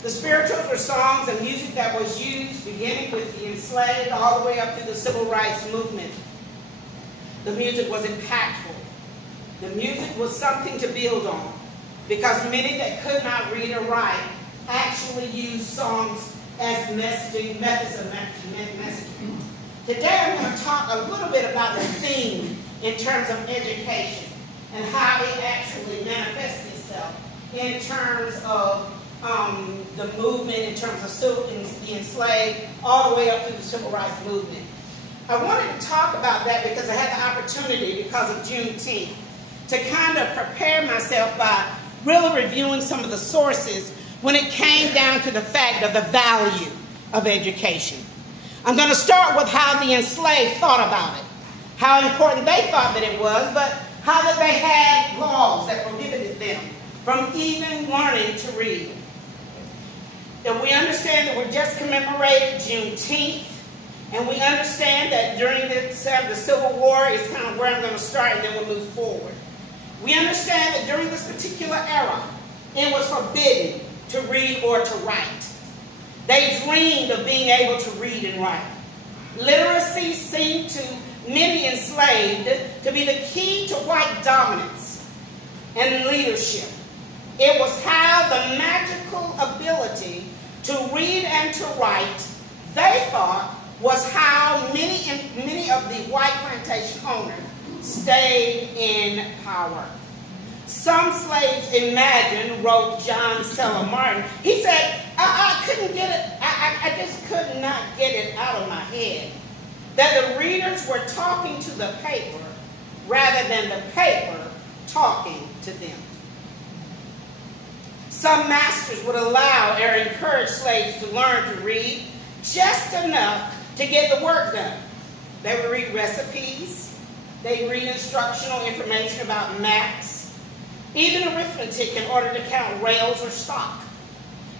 The spirituals were songs and music that was used beginning with the enslaved all the way up through the civil rights movement. The music was impactful. The music was something to build on because many that could not read or write actually used songs as messaging, methods of messaging. Today I'm going to talk a little bit about the theme in terms of education and how it actually manifests itself in terms of the movement, in terms of the enslaved, all the way up through the civil rights movement. I wanted to talk about that because I had the opportunity, because of Juneteenth, to kind of prepare myself by really reviewing some of the sources when it came down to the fact of the value of education. I'm going to start with how the enslaved thought about it, how important they thought that it was, but how that they had laws that prohibited them from even learning to read. And we understand that we just commemorated Juneteenth, and we understand that during the Civil War is kind of where I'm going to start, and then we'll move forward. We understand that during this particular era, it was forbidden to read or to write. They dreamed of being able to read and write. Literacy seemed to many enslaved to be the key to white dominance and leadership. It was how the magical ability to read and to write, they thought, was how many of the white plantation owners stayed in power. Some slaves imagined, wrote John Seller Martin, he said, I couldn't get it, I just could not get it out of my head that the readers were talking to the paper rather than the paper talking to them. Some masters would allow or encourage slaves to learn to read just enough to get the work done. They would read recipes, they read instructional information about maps, even arithmetic in order to count rails or stock.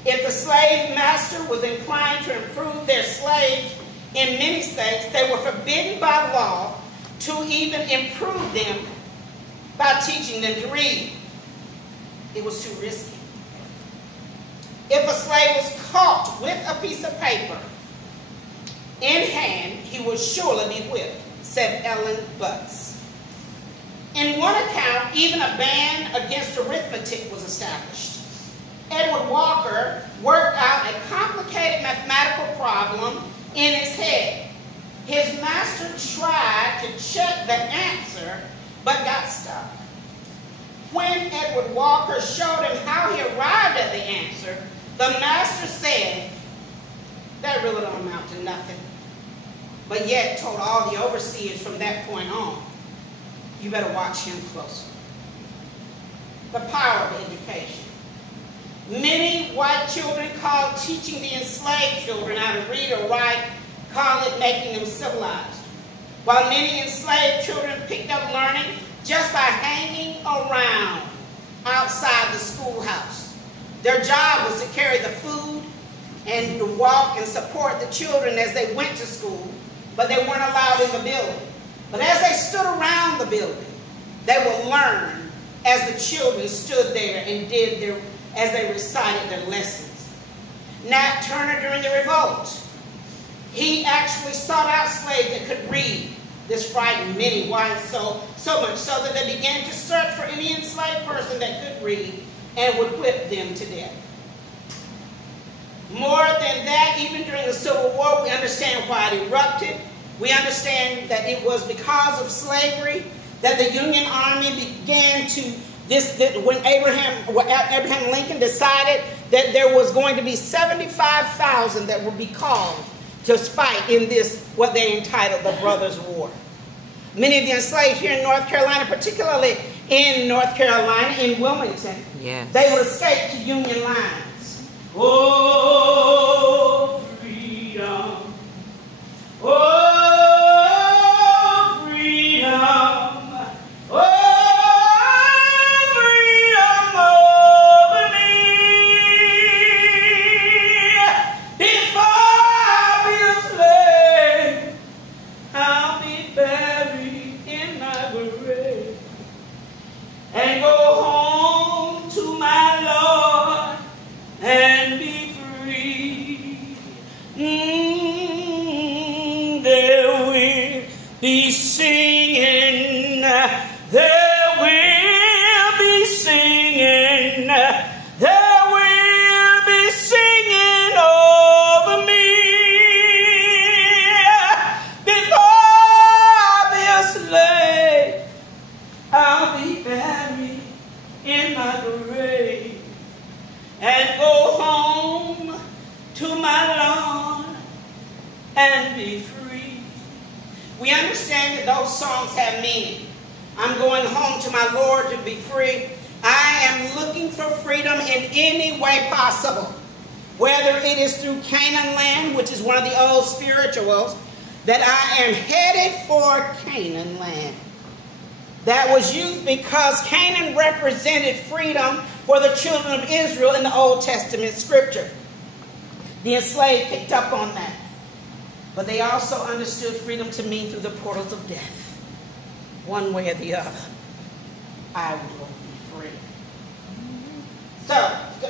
If the slave master was inclined to improve their slaves in many states, they were forbidden by law to even improve them by teaching them to read. It was too risky. If a slave was caught with a piece of paper in hand, he would surely be whipped, said Ellen Butts. In one account, even a ban against arithmetic was established. Edward Walker worked out a complicated mathematical problem in his head. His master tried to check the answer, but got stuck. When Edward Walker showed him how he arrived at the answer, the master said, that really don't amount to nothing. But yet told all the overseers from that point on, you better watch him closer. The power of education. Many white children called teaching the enslaved children how to read or write, call it making them civilized. While many enslaved children picked up learning just by hanging around outside the schoolhouse. Their job was to carry the food and to walk and support the children as they went to school, but they weren't allowed in the building. But as they stood around the building, they would learn as the children stood there and as they recited their lessons. Nat Turner, during the revolt, he actually sought out slaves that could read. This frightened many whites so much so that they began to search for any enslaved person that could read and would whip them to death. More than that, even during the Civil War, we understand why it erupted. We understand that it was because of slavery that the Union Army began to, when Abraham Lincoln decided that there was going to be 75,000 that would be called to fight in this, what they entitled the Brothers' War. Many of the enslaved here in North Carolina, particularly in North Carolina, in Wilmington, yes, they would escape to Union lines. Oh, freedom. Oh, freedom. Oh, freedom over me. Before I be a slave, I'll be buried in my grave and go home to my Lord and be go home to my Lord and be free. We understand that those songs have meaning. I'm going home to my Lord to be free. I am looking for freedom in any way possible. Whether it is through Canaan land, which is one of the old spirituals, that I am headed for Canaan land. That was used because Canaan represented freedom for the children of Israel in the Old Testament scripture. The enslaved picked up on that. But they also understood freedom to mean through the portals of death. One way or the other, I will be free. So,